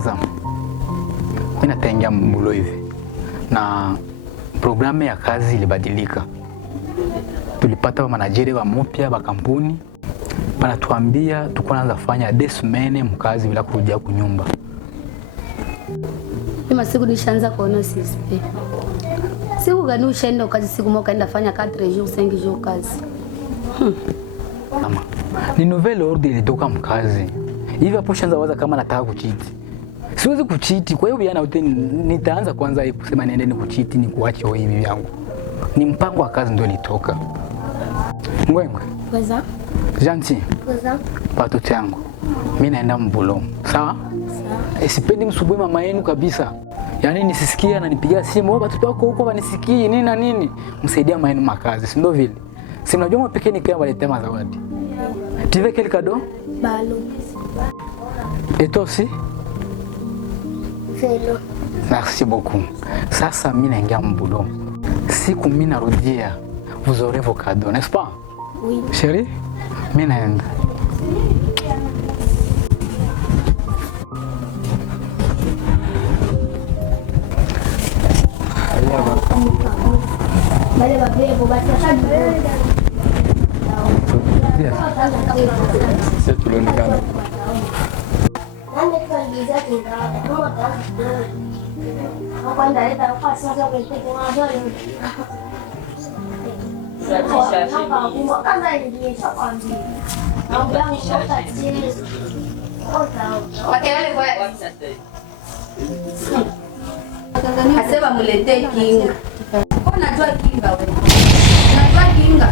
zamu. Mimi natengia mbulo hivi. Na programu ya kazi ilibadilika. Tulipata manajeri wa mpya wa kampuni. Wanatuambia tuko naanza kufanya desmene mkazi bila kurudia kunyumba. Mimi siku nishaanza kuona sispe. Siku gani ushaenda kazi siku moja kaenda fanya 4 jours 5 jours kazi. Mama, ni nouvelle ordre ilitoka mkazi. Hivi hapo shanza waza kama nataka kuchiti. Siwezi kuchiti, kwa hiyo biana wote nitaanza kwanza kusema niende ni kuchiti ni kuacha wewe hivi yangu. Ni mpango wa kazi ndio ilitoka. Ngwengwe. Waza? Janti. Waza? Watoto yangu. Mimi naenda mbulo. Sawa? Sawa. Sipendi msubuhi mama yenu kabisa. Yaani nisisikie ananipigia simu, watoto wako huko wanisikie nini na nini. Msaidia mama yenu makazi, si ndio vile? Si mnajua mapekee ni kama waletea zawadi. Tu veux quel cadeau? Ballon. Et toi aussi? Vélo. Merci beaucoup. Sasa mimi naingia mbulo. Siku mimi narudia, vous aurez vos cadeaux, n'est-ce pas? Oui. Chérie, mimi naenda. Bale babebo batashadi. C'est tout le Nicaragua. Asema mulete kinga. Unajua kinga wewe? Unajua kinga?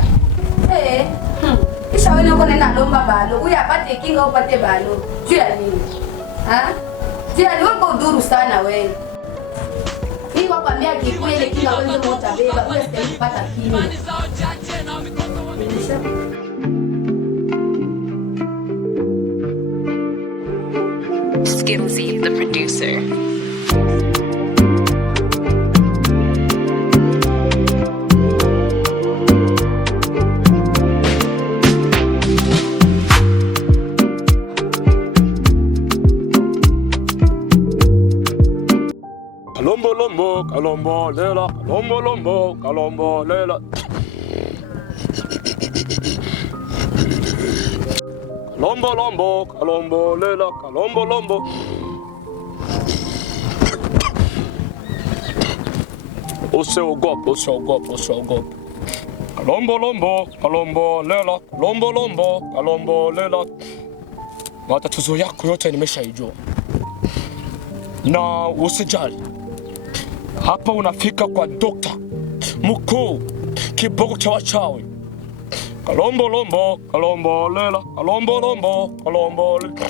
Kisha wewe uko nenda lomba balo, uyapate kinga upate balo. Jua nini? Jua ni wewe udhuru sana wewe. Hii wakwambia kikuye ile kinga wewe ndio utabeba, wewe sasa kupata kinga. Skimzy, the producer. Kalombo lombo, kalombo lela, kalombo lombo, kalombo lela. Kalombo lombo, kalombo lela, kalombo lombo. Usiogope, usiogope, usiogope. Kalombo lombo, kalombo lela, kalombo lombo, kalombo lela. Matatizo yako yote nimeshaijua. Na usijali. Hapa unafika kwa dokta mkuu kiboko cha wachawi. Kalombo lombo, kalombo lela, kalombo lombo, kalombo lela.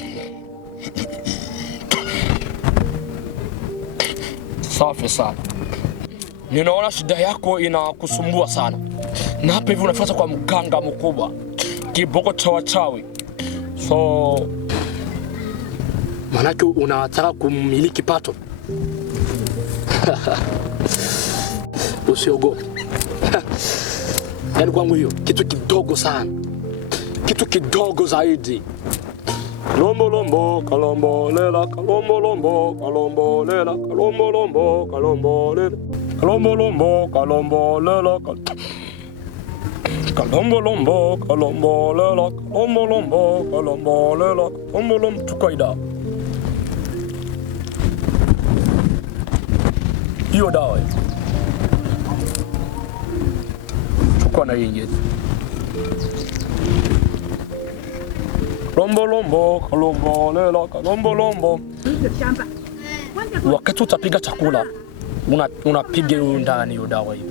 Safi sana. Ninaona shida yako inakusumbua sana. Na hapa hivi unafuata kwa mganga mkubwa kiboko cha wachawi. So manake unataka kumiliki pato. Usiogope. Yaani kwangu hiyo kitu kidogo sana. Kitu kidogo zaidi. Kalombo lombo, kalombo lela, kalombo lombo, kalombo lela, kalombo lombo, kalombo lela. Kalombo lombo, kalombo lela. Kalombo lombo, kalombo lela, kalombo lombo, kalombo lela, kalombo lombo tukaida. Hiyo dawa chukua na hii yetu. Kalombo lombo, kalombo lela, kalombo lombo. Wakati utapiga chakula unapiga ndani hiyo dawa hiyo.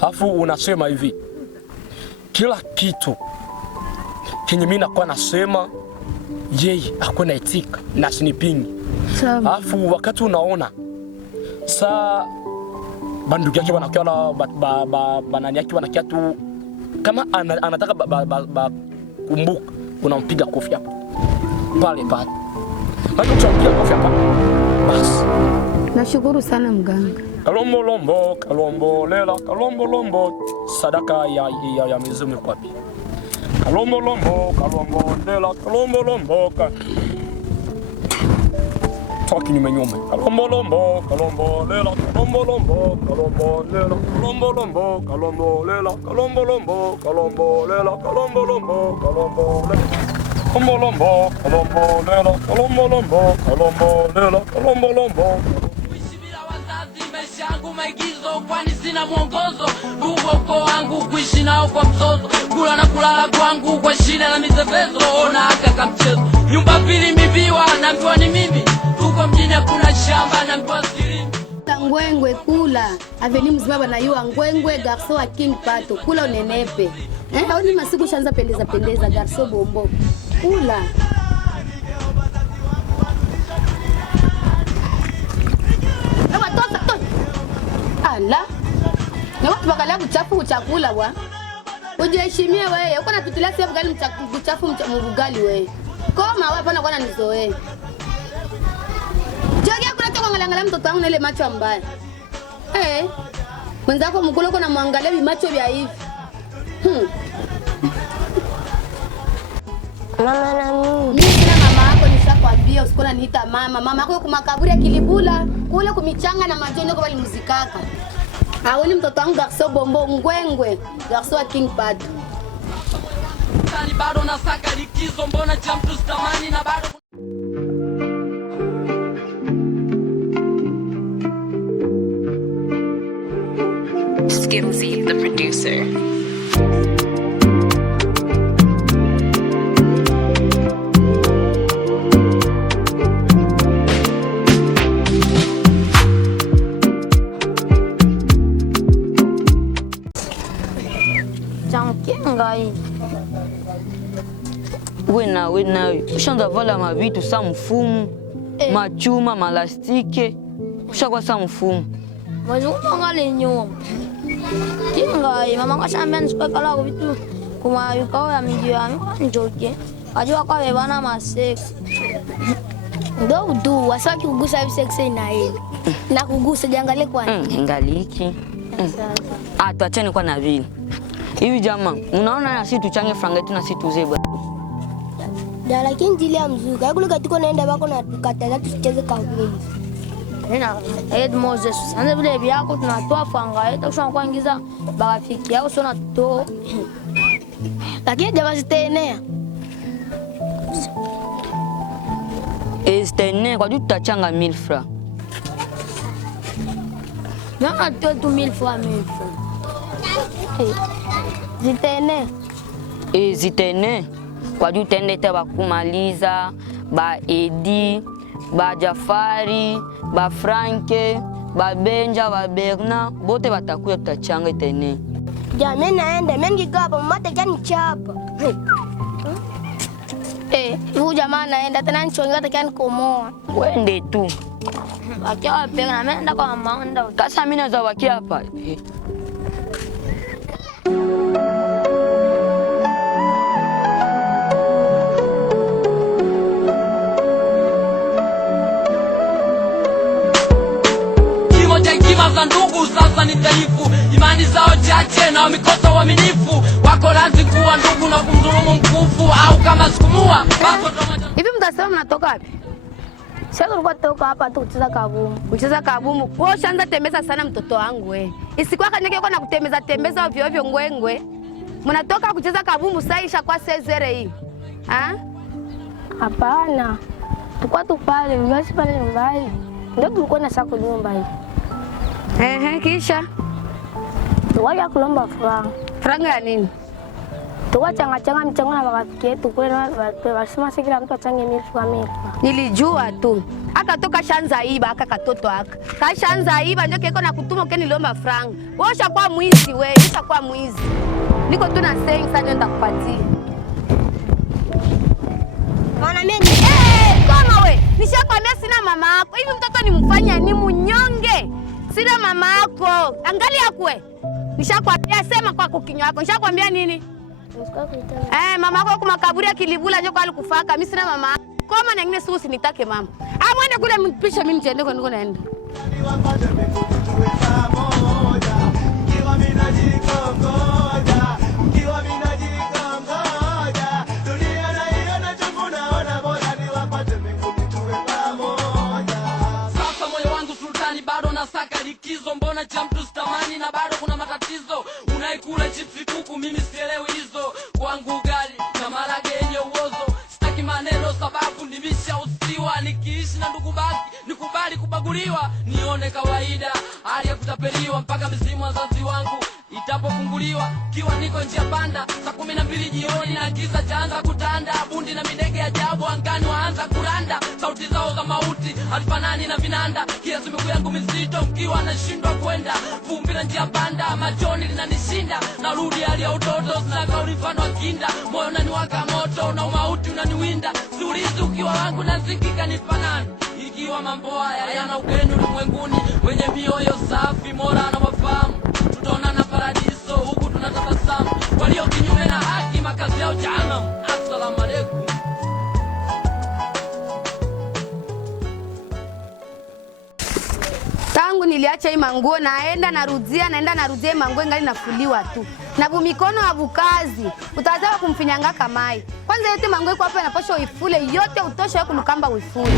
Alafu unasema hivi, kila kitu kenye mimi nakuwa nasema yeye akwe na etika na sinipingi. Alafu wakati unaona saa bandugu yake wanakiona banani yake wanakia tu kama anataka kumbuka, unampiga kofi hapo pale pale. Hapo tunampiga kofi hapo. Basi. Nashukuru sana mganga. Kalombo lombo, kalombo lela, kalombo lombo, sadaka ya mizimu iko wapi? Kalombo lombo, kalombo lela, kalombo lombo. toa kinyume nyume. Kalombo lombo, kalombo lela, kalombo lombo, kalombo lela, kalombo lombo, kalombo lela, kalombo lombo, kalombo lela, kalombo lombo, kalombo lela. Kalombo lombo, kalombo lela, kalombo lombo, kalombo lela, kalombo lombo. Yangu maigizo kwani sina mwongozo, ndugu uko wangu kuishi nao kwa mzozo, kula na kulala kwangu kwa shida na mizevezo, ona aka kamchezo, nyumba pili mibiwa na mbiwa ni mimi, tuko mjini hakuna shamba na mbiwa sirimi. Ngwengwe kula, aveni mzima bana yua ngwengwe garso wa King Pato, kula unenepe. Haoni masiku shanza pendeza garso bombo, kula. Ala. Na watu bakalia kuchafu chakula wa. Ujiheshimie wewe. Uko na tutulia sio bugali mchafu mbugali wewe. Koma wewe pana kwa nizoe. Jogia kuna toka ngalangala mtoto wangu na ile macho mbaya. Mwenzako mkulo uko na muangalia macho vya hivi. Mama na mimi sina mama yako nishakwambia usikona niita mama. Mama yako kwa makaburi ya Kilibula, kule kumichanga na majondo kwa muzikaka. Haoni mtoto wangu garso bombo ngwengwe, garso wa King Pato. Kani bado nasaka likizo mbona chamtu stamani na bado Skimzy, the producer. Wena, ushanza vala mavitu sa mfumu, machuma, malastike, ushakuwa sa mfumu. Mwezi kutongali nyuma. Kingai, mama kwa shambia nisipekala kubitu kuma yukao ya miji ya njoke. Kajua kwa webana masex. Ndo udu, wasaki kugusa hivi sex ina hili. Na kugusa jangale kwa nini? Ngaliki. Tuacheni kwa na vile. Hivi jamaa, unaona na sisi tuchange franga yetu na sisi tuzeba. Ya lakini jili ya mzuka, ya kule katiko naenda bako na tukataza tusicheze kabumbu. Ed Moses, ande vile vyako tunatoa franga yetu kusha kuingiza barafiki yako sio nato. Lakini jamaa zitenea. Estene kwa juu tutachanga 1000 francs. Nanga tu 1000 francs. Zitene. Zitene kwa juu tende teba kumaliza ba Edi, ba Jafari, ba Franke, ba Benja, ba Berna, bote batakuya tutachanga tene. Jamii naende, mengi gaba mate jani chapa. Huyu jamaa naenda tena nchonga takani komoa. Wende tu. Wakiwa pega na menda kwa manda. Kasa mimi naweza wakia hapa. za ndugu sasa ni dhaifu, imani zao chache na wamekosa uaminifu, wako lazi kuwa ndugu na kumdhulumu mkufu, au kama sikumua hivi. Mtasema mnatoka wapi? Sasa tulikuwa toka hapa tu kucheza kabumu. Kucheza kabumu. Wewe shanza tembeza sana mtoto wangu wewe. Isikuwa kanyeke yuko na kutembeza ovyo ovyo ngwengwe. Mnatoka kucheza kabumu sasa isha kwa sezere hii. Hapana. Tulikuwa tu pale, mjasi pale nyumbani. Ndio tulikuwa na sako nyumba hii. Kisha tuwaja kulomba franga. Franga ya nini? Tuwa changa mchango na marafiki yetu kule na wasema kila mtu achange 1000 francs. Nilijua tu. Akatoka shanza iba aka katoto aka. Kashanza iba ndio keko na kutuma ukeni lomba franga. Wewe ushakuwa mwizi wewe, ushakuwa mwizi. Niko tu na saying sasa nenda kupatia. Maana mimi kama wewe, nishakwambia sina mama yako. Hivi mtoto nimfanya ni munyonge. Sina mama yako. Angalia kwe. Nishakwambia sema kwa kukinywa yako. Nishakwambia nini? Mama yako kwa makaburi ya Kilibula ndio kwa alikufaka. Mimi sina mama. Koma na ngine susi nitake mama. Mwende kule mpisha mimi niende kwa niko naenda. cha mtu sitamani na bado kuna matatizo. Unaikula chipsi kuku, mimi sielewi hizo. Kwangu ugali na maharage yenye uozo. Sitaki maneno sababu nimeshausiwa. Nikiishi na ndugu baki nikubali kubaguliwa. Nione kawaida hali ya kutapeliwa mpaka msimu wa wazazi wangu itapofunguliwa. Kiwa niko njia panda saa 12 jioni na giza chaanza kutanda. Bundi na midege ajabu angani waanza kuranda. Sauti zao za mauti halifanani na vinanda. Kiasi miguu yangu mizito mkiwa nashindwa kwenda. Vumbi na njia panda machoni linanishinda. Narudi hali ya utoto sina kauli mfano wa kinda. Moyo unaniwaka moto na umauti unaniwinda. Siulizi ukiwa wangu nazikika nifanani. Ikiwa mambo haya yana ugeni ulimwenguni, wenye mioyo safi Mola na wafahamu, tutaonana paradiso huku tunatabasamu. Walio kinyume na haki makazi yao jahannam. Assalamu alaikum. Tangu niliacha hii manguo naenda narudia manguo ngali nafuliwa tu. Na bumikono abukazi. Utazama kumfinyanga kamai. Kwanza yote manguo iko hapa inaposha uifule yote utosha kulukamba uifule.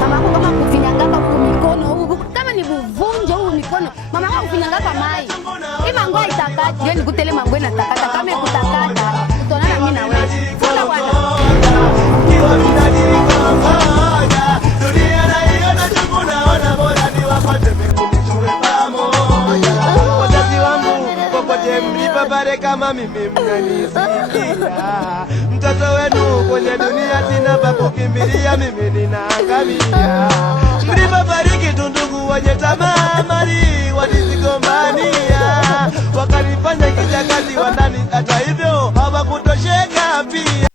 Mama yako kama kufinyanga bumikono kama ni buvunje huu mikono. Mama yako kufinyanga kamai. Hii manguo itakata. Ndio nikutele manguo inatakata kama ikutakata. Utaonana mimi na wewe. Fula bwana. Kiwa mnadili kwa moja. Dunia na hiyo na tunaona bora ni wapate mkunijue pamoja. Wazazi wangu popote mlipo pale kama mimi mnanisikia. Mtoto wenu kwenye dunia sina pa kukimbilia, mimi ninaangamia. Mlipobariki tundugu wenye tamaa mali walizigombania. Wakanifanya kijakazi wa ndani, hata hivyo hawakutosheka pia.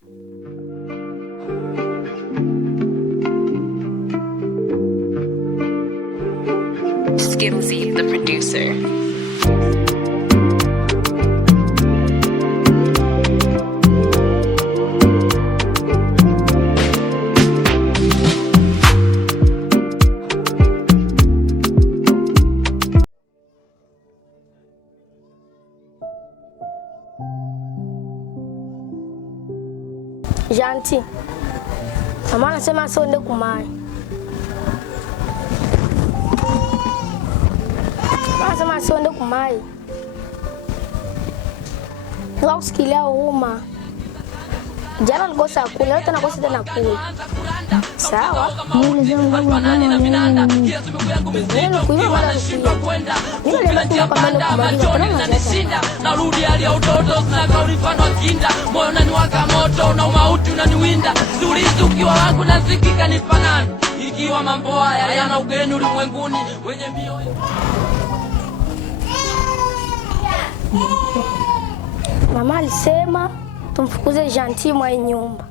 Skimzy, the producer. Janti, mama anasema sonde kumai. Anasema sonde kumai. Ndio kusikilia huruma. Jana nikosa kula, leo tena kosa tena kula. Sawa. Mimi ndio halifanani na vinanda. Kiasi miguu yangu mizito mkiwa nashindwa kwenda. Vumbi na njia panda machoni linanishinda. Narudi hali ya utoto sina kauli mfano wa kinda. Moyo unaniwaka moto na umauti unaniwinda. Siulizi ukiwa wangu nazikika nifanani. Ikiwa mambo haya yana ugeni ulimwenguni, wenye mioyo. Mama alisema tumfukuze Janti mwa nyumba.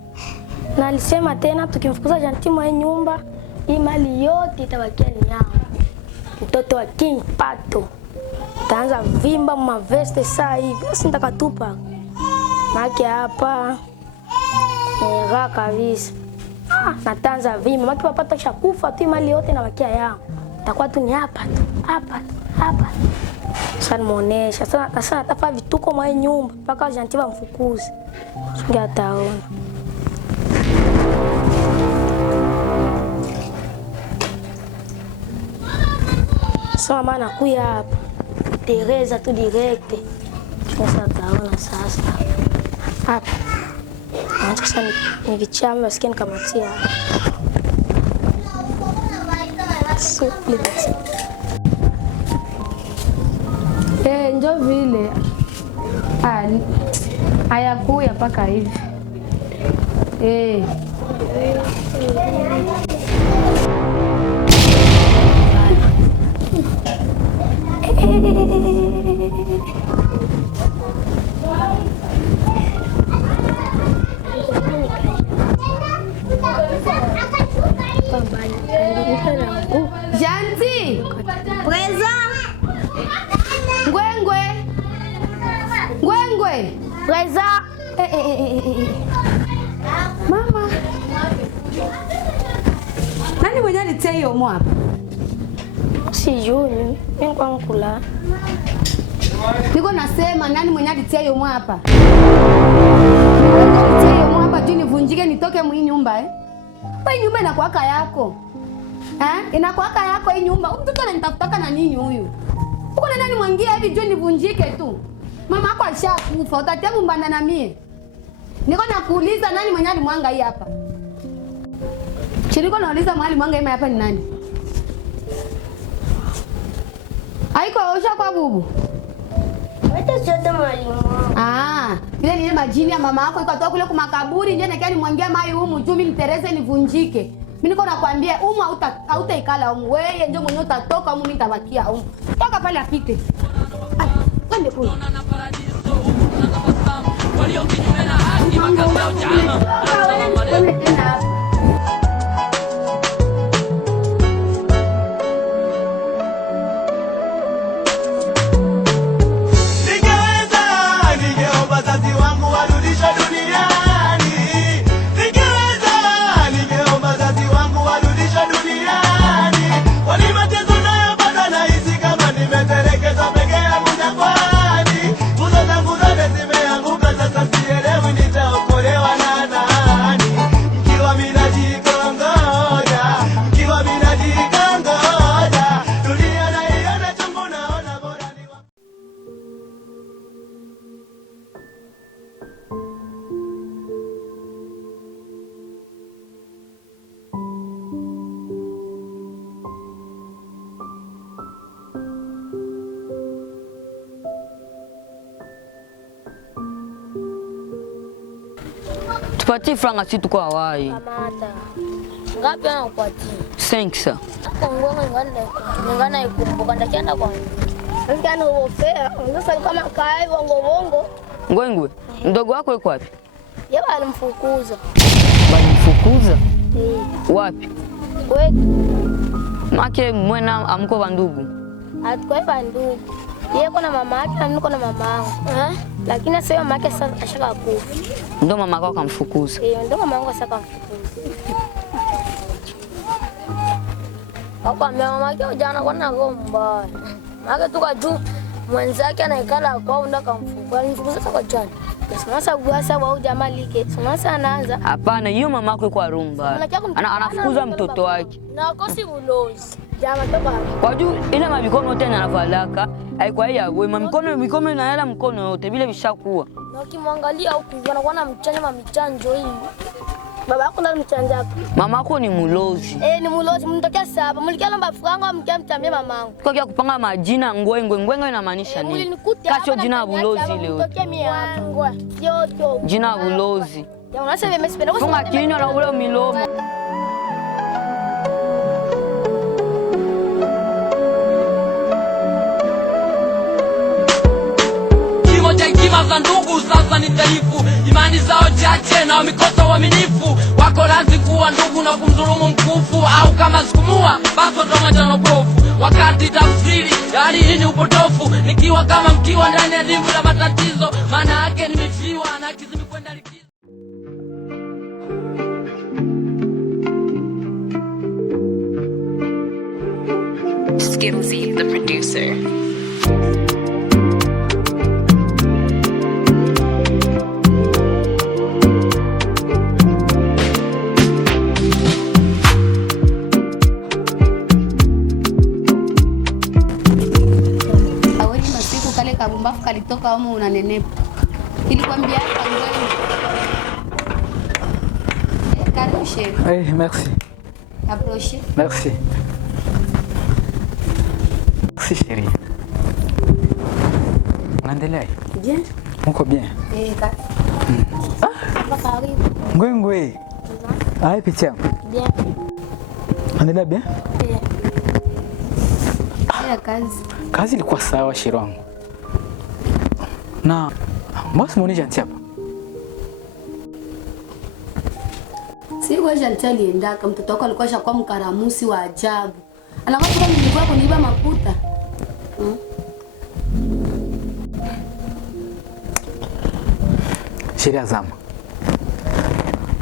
Na alisema tena tukimfukuza Janti mwa nyumba, hii mali yote itabakia ni yangu. Mtoto wa King Pato taanza vimba maveste saa hivi. Basi nitakatupa. Maki hapa nega kabisa. Natanza vimba. Maki papa tashakufa tu mali yote inabakia yangu. Itakuwa tu ni hapa tu. Hapa. Sasa muonesha. Sasa atafa vituko mwa nyumba mpaka Janti mfukuze. Singa taona. Sasa mama anakuja hapa. Tereza tu direct. Sasa taona sasa. Hapa. Sasa nikichama maskini kamatia. Ndio vile. Hayakuya mpaka hivi. Janti! Preza! Ngwengwe! Preza! Mama! Nani mwenye alitia hiyo mwapa? Sijui, mimi kwa mkula. Niko nasema nani mwenye alitia hiyo mwapa? Niko alitia hiyo mwapa tu nivunjike nitoke mwi nyumba Hii nyumba inakuwaka yako. Inakuwaka yako hii nyumba. Mtoto ananitafutaka na nini huyu? Uko nani mwangia hivi juu nivunjike tu. Mama yako ashakufa, utatia mbana na mie. Niko nakuuliza nani mwenye alimwanga hii hapa? Chiriko nauliza mwali mwanga hii hapa ni nani? Haiko osha kwa bubu. Hata sote mwalimu. Ile ni majini ya mama yako ikatoka kule kwa makaburi nje na nimwangia mai humu juu mimi nitereze nivunjike. Mimi niko nakwambia humu hautaikala humu. Wewe ndio mwenye utatoka humu mimi nitabakia humu. Toka pale apite. Twende kule. Walio kinyume na haki makazi ya chama. Tupatie franga si tuko hawai. Kamata. Ngapi anakupatia? 5 sa. Ngoma ngana ikumbuka ndakienda kwa. Ngana uofea, ngasa kama kai bongo. Ngwengwe, mdogo wako yuko wapi? Yeye alimfukuza. Walimfukuza? Wapi? Kwetu. Make mwena amko bandugu. Atukwe bandugu. Yeye kuna mama yake na mimi kuna mama yangu. Lakini sasa mama yake sasa ashaka kufa. Ndio mama yako akamfukuza. Ndio mama yangu sasa akamfukuza. Hapa mama yake jana kwa na gomba. Maka tuka juu mwenzake anaikala kwao ndo akamfukuza. Alimfukuza kwa jana. Sasa guasa wao jamaa like. Sasa anaanza. Hapana, hiyo mama yako kwa rumba. Anafukuza mtoto wake. Na akosi ulozi. Jamaa toka. Kwa juu ile mikono tena anavalaka, haikuwa ya wewe mikono na yala mkono yote vile vishakuwa. Na ukimwangalia huku anakuwa na mchanja mamichanjo hii. Baba yako ndo mchanja. Mama yako ni mulozi. Ni mulozi, mnitokea saba. Mlikia namba franga au mkiamtambia mamangu. Kwa kia kupanga majina ngwengwe inamaanisha nini? Kasho jina bulozi leo. Mtokea mimi yangu. Yoto. Jina bulozi. Ya unasema nimesipenda kwa funga kinywa na ule milomo. Hekima za ndugu sasa ni dhaifu, imani zao chache na wamekosa uaminifu. Wako radhi kuwa ndugu na kumdhulumu mkufu, au kama sikumua basi watoma jana pofu. Wakati tafsiri hali hii ni upotofu, nikiwa kama mkiwa ndani ya dimbwi la matatizo, maana yake nimefiwa na kizimi kwenda likizo. Skimzy, the producer. Kabumbafu kalitoka humu unanenepa. Nilikwambia hapa ngwani. Karibu shehe. Merci. Approche. Merci. Merci chérie. Unaendelea? Bien. Uko bien? Kaka. Karibu. Ngwengwe. Hai picha. Bien. Unaendelea bien? Bien. Kazi ilikuwa sawa shiro wangu. Na mbona simuoni Janti hapa? Siku Janti aliendaka, mtoto wako alikuwa shakuwa mkaramusi wa ajabu. Anakuwa kama nilikuwa kuniiba makuta. Sheria zama.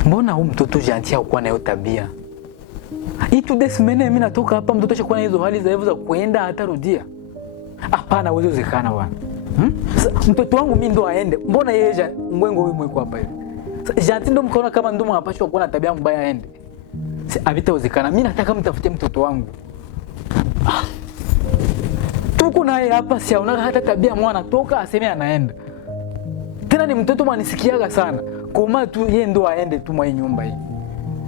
Mbona huyu mtoto Janti hakuwa nayo tabia? Itu desimene mimi natoka hapa mtoto shakuwa na hizo hali za hivyo za kuenda hata rudia. Hapana, uweze uzekana bwana. Mtoto wangu mimi ndo aende. Mbona yeye Ngwengo huyu mweko hapa hivi? Janti ndo mkaona kama ndo mwapashwa kuwa na tabia mbaya aende. Si havitauzikana. Mimi nataka mtafute mtoto wangu. Tuko naye hapa siaona hata tabia mwana toka aseme anaenda. Tena ni mtoto mwanisikiaga sana. Koma tu yeye ndo aende tu mwa nyumba hii.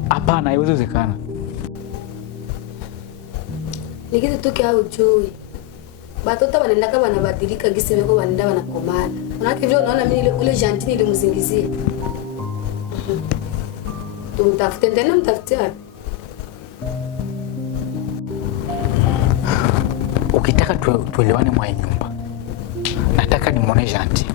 Hapana, haiwezekana. Nikitu tuki au chui. Batoto wanaenda kama wanabadilika gisi wako wanaenda wanakomana. Unaki vile unaona mimi ile ule jantini ile mzingizie. Tumtafute tena mtafute wapi? Ukitaka tuelewane mwa nyumba. Nataka nimuone janti.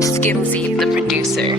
Skimzy, the producer.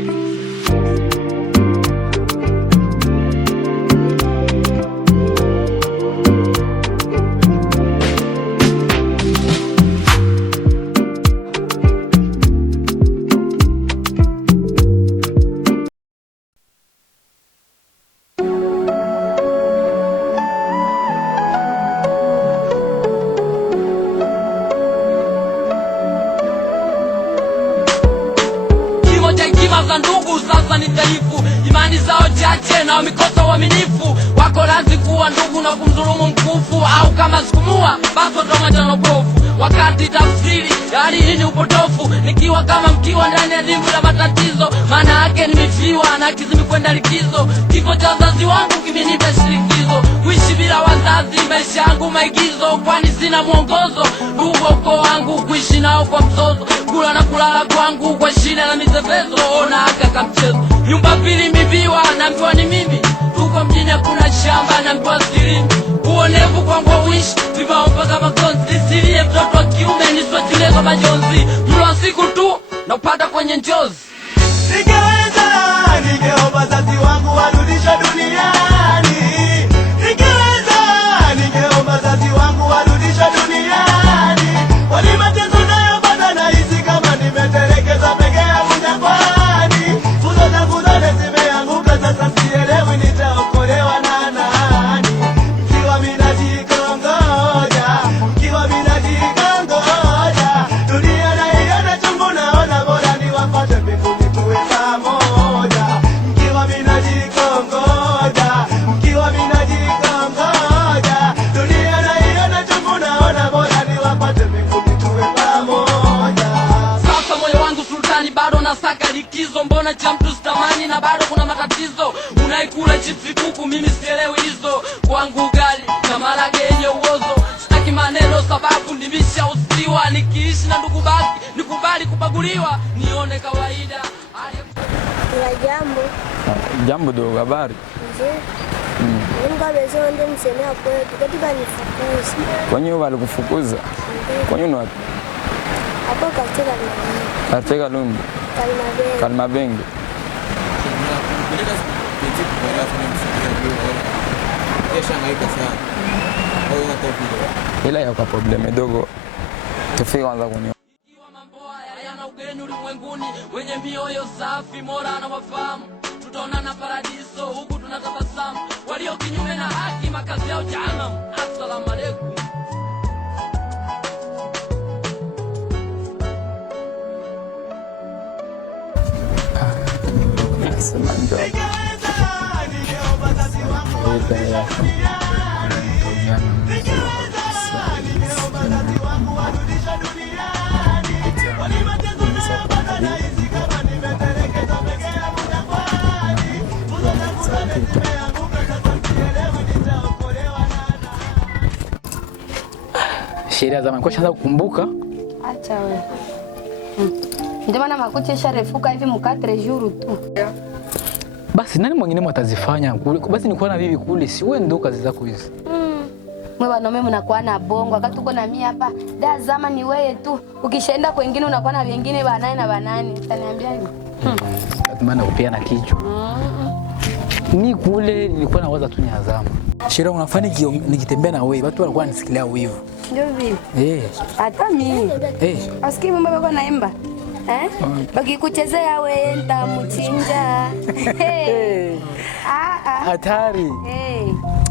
Za ndugu sasa ni dhaifu, imani zao chache na wamekosa uaminifu. Wako lazi kuwa ndugu na kumdhulumu mkufu, au kama sikumua basi watomaja na upofu. Wakati tafsiri hali hii ni upotofu, nikiwa kama mkiwa ndani ya dimbwi la matatizo. Maana yake nimefiwa na kizimi kwenda likizo. Kifo cha wazazi wangu kimenipa shirikizo, kuishi bila wazazi maisha yangu maigizo. Kwani sina mwongozo, ndugu ukoo wangu kuishi nao kwa mzozo. Kula na kulala kwangu kwa shida na mizepezo. Ona haka kamchezo, nyumba pili mibiwa na mbiwa ni mimi. Tuko mjini hakuna shamba na mbiwa sirimi. Uonevu kwangu wish vibao mpaka makonzi. Nisilie mtoto wa kiume niswatile kwa majonzi. Mlo wa siku tu na upata kwenye njozi. Ningeweza, ningeomba wazazi wangu warudishwe duniani. Ningeweza, ningeomba wazazi wangu warudishwe duniani. Kwani mateso nayopata nahisi kama nimetelekezwa peke yangu jangwani. Nguzo zangu zote zimeanguka, sasa sielewi nitaokolewa na nani. Mkiwa mimi najikongoja, mkiwa mimi najikongoja, dunia naiona chungu, naona bora niwapate mbinguni tuwe pamoja. Mkiwa mimi najikongoja, mkiwa mimi najikongoja, dunia naiona chungu, naona bora niwapate mbinguni tuwe pamoja. Sasa moyo wangu sultani bado nasaka likizo. Mbona cha mtu sitamani na bado kuna matatizo. Unaikula chipsi kuku mimi sielewi hizo. Kwangu ugali na marage yenye uozo. Sitaki maneno sababu nimeshausiwa. Nikiishi na ndugu baki nikubali kubaguliwa. Nione kawaida. La jambo. Jambo dogo, habari? Nzuri. Mungu amesema ndio msemea kwetu. Katika nifukuza. Kwa nini walikufukuza? Kwa nini wapi? Hapo katika Lumbi. Katika Lumbi. Kalmabenge. Kalmabenge. Ila ya kwa probleme dogo. Tufike kwanza kunio. Hayana ugeni ulimwenguni, wenye mioyo safi, Mola anawafahamu. Tutaonana paradiso, huku tunatabasamu. Walio kinyume na haki, makazi yao jahannam. Assalamu alaikum. Sheria za zamani shaanza kukumbuka. Acha wewe. Ndio maana makuti yasharefuka hivi mkatre jour tu. Basi nani mwingine mwatazifanya kule? Basi nikuwa na bibi kule, si wewe ndo kazi zako hizi. Mwe wanaume mnakuwa na bongo, wakati uko na mimi hapa, da zama ni wewe tu. Ukishaenda kwingine unakuwa na wengine banane na banane. Utaniambia hivi? Maana upia na kichwa. Ni kule nilikuwa nawaza tu ni Azama. Shira unafanya nikitembea na wewe, watu walikuwa wanisikilia wivu. Ndio vipi? Hata mimi. Asikii mambo yako naimba. Bakikuchezea wewe nitamuchinja. Hatari.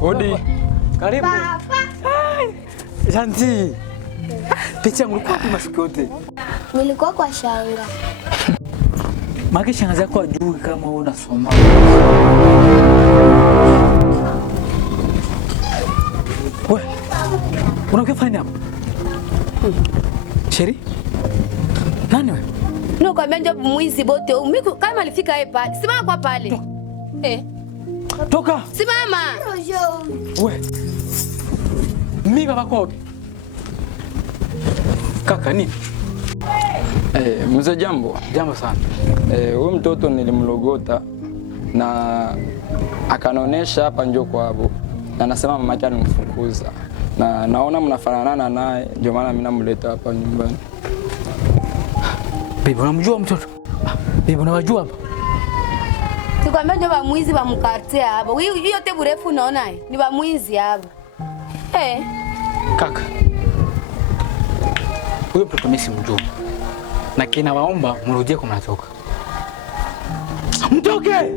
Odi. Karibu. Janti. Picha mlikuwa kwa siku yote. Nilikuwa kwa shanga. Maki shangazi yako ajui kama wewe unasoma. Wewe. Unakifanya hapo? Sheri? Nani wewe? No, kwa benjo mwizi bote. Mimi kama alifika hapa, simama kwa pale. Toka. Simama. Wewe. Mimi baba kwa. Kaka nini? Mzee jambo. Jambo sana. Huyu mtoto nilimlogota na akanaonesha hapa njoo kwao. Na nasema mama yake alimfukuza. Na naona mnafanana naye, ndio maana mimi namleta hapa nyumbani. Bibi unamjua mtoto? Bibi unawajua hapa? Sikwambia ndio mwizi wa mkartie hapa. Hiyo yote burefu unaona ni wa mwizi hapa. Kaka. Huyo mtoto mimi simjui. Na kina waomba mrudie kwa mnatoka. Mtoke!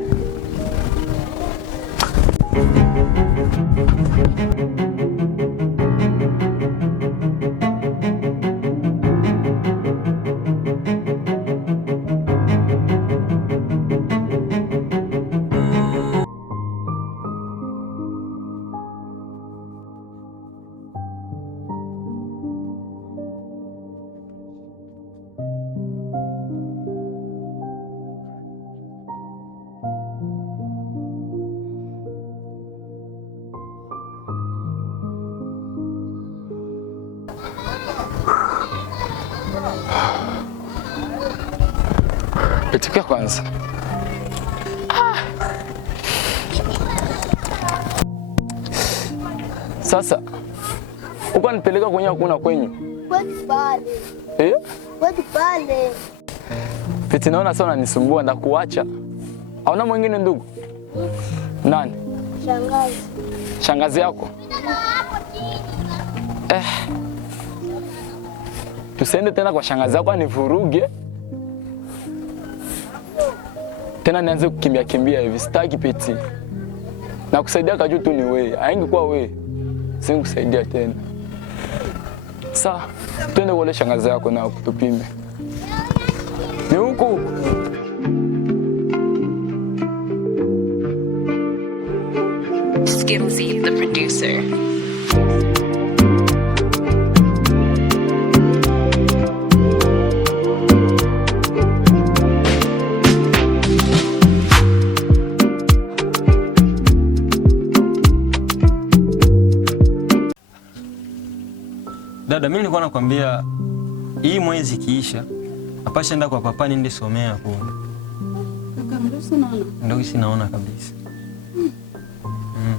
Petika kwanza. Sasa uko nipeleka kwenye hakuna kwenyu. Wadi pale. Wadi pale. Peti naona sana unanisumbua, ndakuacha. Hauna mwingine ndugu? Nani? Shangazi. Shangazi yako? Tusiende tena kwa shangazi yako anivuruge. Tena nianze kukimbia kimbia hivi, sitaki Peti. Na kusaidia kaju tu ni wewe. Haingekuwa wewe, singekusaidia tena. Sawa, twende kwa shangazi yako na kutupime. Ni huko. Skimzy, the producer. Dada, mimi nilikuwa nakwambia hii mwezi kiisha apasha enda kwa papa niende somea hapo. Kaka mruhusu naona. Ndio sinaona kabisa.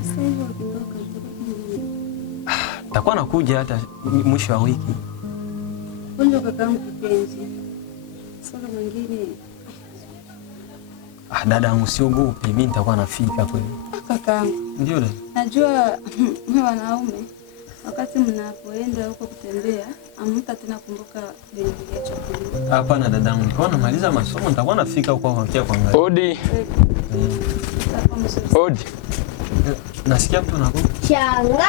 Sasa hivi ukitoka takuwa nakuja hata mwisho wa wiki. Kwanza kakaangu kipenzi. Sasa mwingine Dada, usiogope, mimi nitakuwa nafika kweli. Kakaangu. Ndio dada. Najua mwe wanaume wakati mnapoenda huko kutembea amta tena kumbuka vile chakula. Hapana dadangu, nikiwa namaliza masomo nitakuwa nafika huko kwa kuangalia. Odi. Odi. Nasikia mtu anakuja. Changa.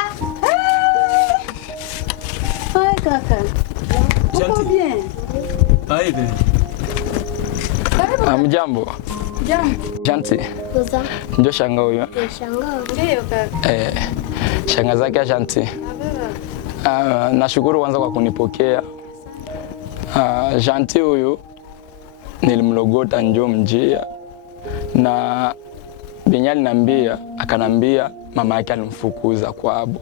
Hai kaka. Uko bien? Hai baby. Amjambo. Jambo. Janti. Kuza. Ndio shanga huyo. Shanga. Ndio kaka. Shanga zake Ashanti. Nashukuru kwanza kwa kunipokea. Janti huyu nilimlogota njoo mjia na Binyali nambia akanambia mama yake alimfukuza kwabo.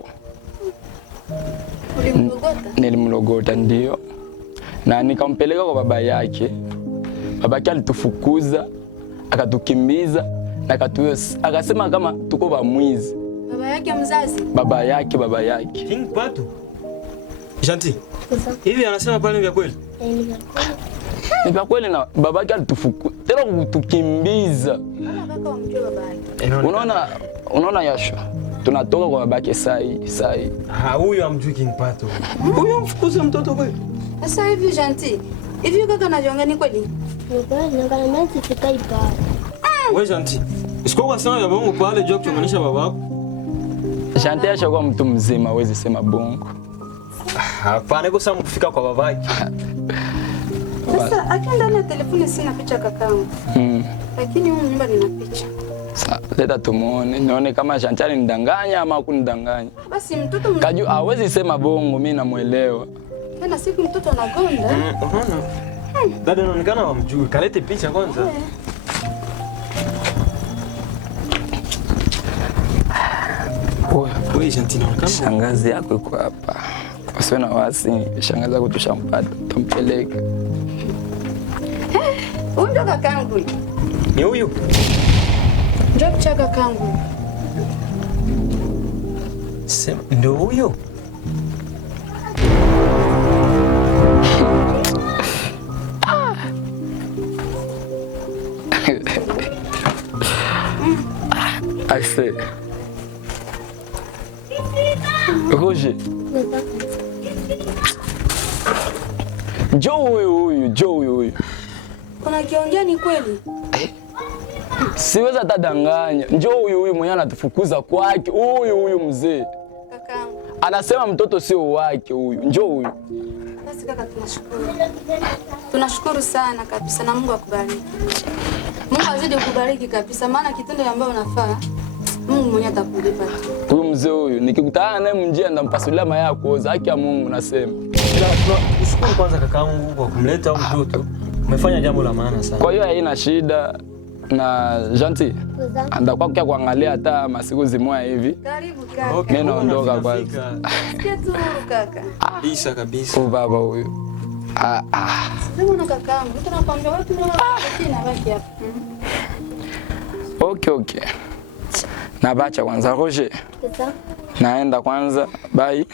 Ulimlogota? Nilimlogota ndio. Na nikampeleka kwa baba yake. Baba yake alitufukuza, akatukimbiza na akasema kama tuko bamwizi. Baba yake mzazi? Baba yake. King Pato. Janti. Hivi anasema pale vya kweli? Ni vya kweli na baba yake alitufukuza. Tena kutukimbiza. Kaka umjua baba yake. Unaona Yasho. Tunatoka kwa baba yake sai. Huyo amjui King Pato. Huyo mfukuze mtoto kweli? Sasa hivi Janti. Hivi kaka anajonga ni kweli? Ni kweli, ngana msikai pale. Wewe Janti. Siko kwa sababu ya bongo pale jua kuchonganisha baba yako. Janti ashakuwa mtu mzima, hawezi sema bongo. Hapana, iko sawa kufika kwa baba yake. Sasa akienda na telefoni sina picha kakangu. Lakini huyu nyumba nina picha. Sasa leta tumuone, nione kama Janti alinidanganya ama hakunidanganya. Basi mtoto Kaju hawezi sema bongo, mimi namuelewa. Tena siku mtoto anagonda. Unaona? Dada anaonekana wamjui. Kalete picha kwanza. Wewe Janti anaonekana. Shangazi yako yuko hapa. Usiwe na wasi, shangazi yako tushampata, tumpeleke. Huyu ndo kakangu. Ni huyu? Ndio picha kakangu. Sema ndio huyu. I say. Roger. Joe huyu. Kuna kiongea ni kweli? Siweza tadanganya. Njoo huyu mwenye anatufukuza kwake. Huyu mzee. Kakangu. Anasema mtoto sio wake huyu. Njoo huyu. Basi kaka tunashukuru. Tunashukuru sana kabisa na Mungu akubariki. Mungu azidi kukubariki kabisa maana kitendo ambacho unafaa Mungu mwenyewe atakulipa tu. Huyu mzee huyu nikikutana naye mjia ndampasulia maya ya kuoza haki ya Mungu nasema. Shukuru kwanza kakaangu kwa kumleta huyu mtoto. Umefanya jambo la maana sana. Kwa hiyo haina shida na Janti. Ndakuwa kwa kuangalia hata masiku zimoya hivi. Karibu kaka. Okay, mimi naondoka kwanza. Sikia tu kaka. Kabisa. Baba huyu. Sema na kakaangu, tunakwambia wewe tunaona tena baki hapa. Okay. Nabacha kwanza Roger. Naenda kwanza. Bye.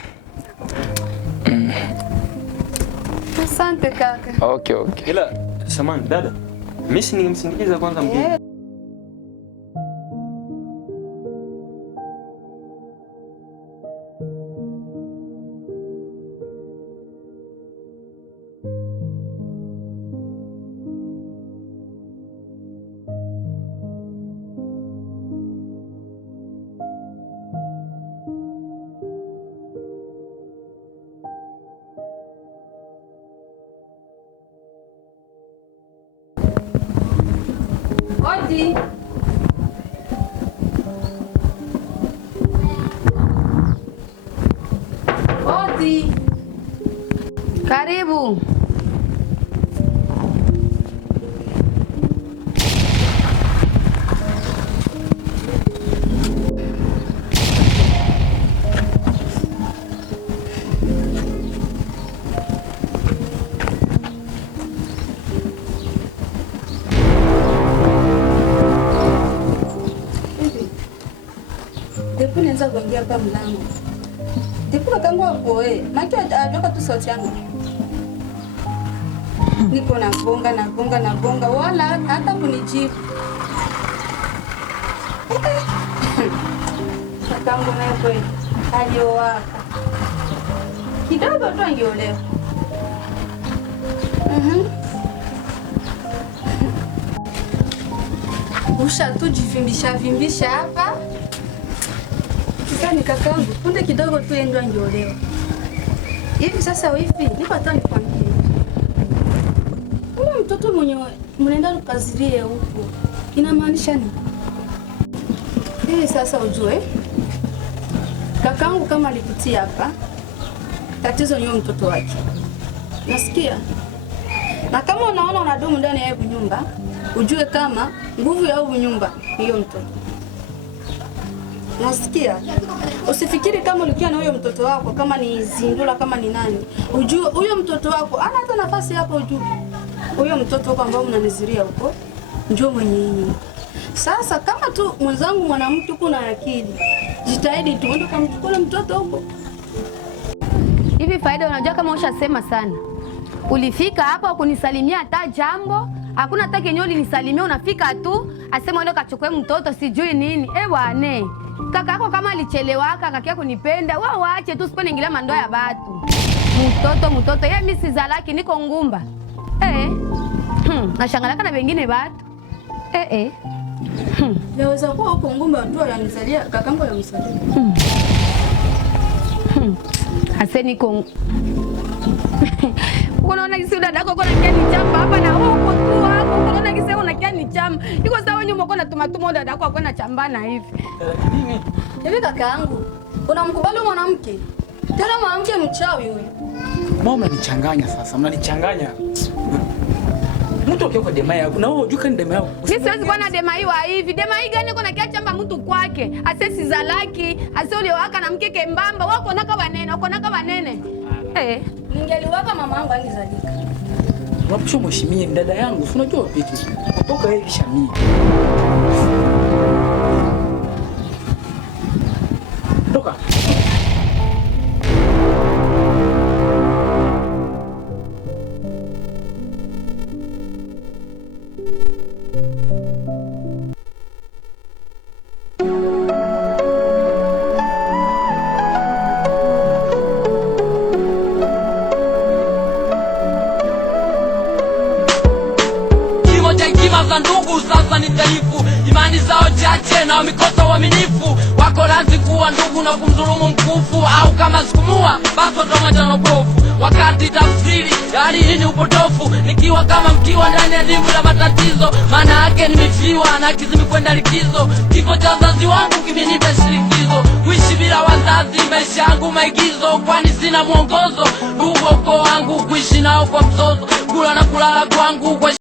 Asante kaka. Okay. Ila samani dada. Mimi si ningemsindikiza kwanza mgeni. Odi. Karibu. Depo nianza kuingia hapa mlango. Depo kakangu hapo maki ajoka tu sauti yangu. Niko nagonga wala hata kunijibu. Kakangu naye kweli aliowaka kidogo tu angeolewa. Usha tu jivimbisha hapa. Sasa ni kakangu, punde kidogo tu endo angeolewa. Hivi sasa wifi, nipo hata nikwambie. Ule mtoto mwenye mnaenda kukazirie huko. Inamaanisha nini? Hivi sasa ujue. Kakangu kama alikutia hapa, tatizo ni mtoto wake. Nasikia? Na kama unaona unadumu ndani ya nyumba, ujue kama nguvu ya nyumba hiyo mtoto. Nasikia? Usifikiri kama ulikia na huyo mtoto wako kama ni zindula kama ni nani. Ujue huyo mtoto wako ana hata nafasi hapo ujue. Huyo mtoto wako ambao mnaniziria huko njoo mwenyewe. Sasa kama tu mwenzangu mwanamke uko na akili, jitahidi tu ndo kamchukue mtoto huko. Hivi Faida, unajua kama ushasema sana. Ulifika hapa kunisalimia hata jambo, hakuna hata kenyo ulinisalimia, unafika tu asema ndio kachukue mtoto sijui nini. Bwana, kaka yako kama alichelewa kaka yako kunipenda, wao waache tu sipone ingilia mandoa ya watu. Mtoto, yeye mimi si zalaki niko ngumba. Nashangalaka na wengine watu. Yaweza kuwa uko ngumba tu ananizalia kakangu anamsalia. Ase niko unaona kisi dadako kuna kiani chamba hapa na huko tu hapo unaona kisi kuna kiani chamba iko sawa nyuma uko na tumatuma dadako akwenda chambana hivi. Hivi kakaangu unamkubali mwanamke? Tena mwanamke mchawi huyu. Mama mnanichanganya sasa, mnanichanganya. Mtu ukiwa kwa dema yako na wewe unajua kani dema yako. Mimi siwezi kuwa na dema hiyo hivi. Dema hii gani uko na kia chamba mtu kwake? Ase si zalaki, ase ule waka na mkeke mbamba, wako naka banene. Ningeliwapa mama yangu angezalika. Wapisho mheshimiye dada yangu, unajua piki. Kutoka yeye kishamii. Toka. Za ndugu sasa ni dhaifu, imani zao chache na wamekosa uaminifu. Wako lazi kuwa ndugu na kumdhulumu mkufu, au kama sikumua basi watomaja na bofu. Wakati tafsiri hali hii ni upotofu, nikiwa kama mkiwa ndani ya dimbwi la matatizo. Maana yake nimefiwa na kizimi kwenda likizo, kifo cha wazazi wangu kimenipa shirikizo. Kuishi bila wazazi maisha yangu maigizo, kwani sina mwongozo. Ndugu ukoo wangu kuishi nao kwa mzozo, kula na kulala kwangu kwa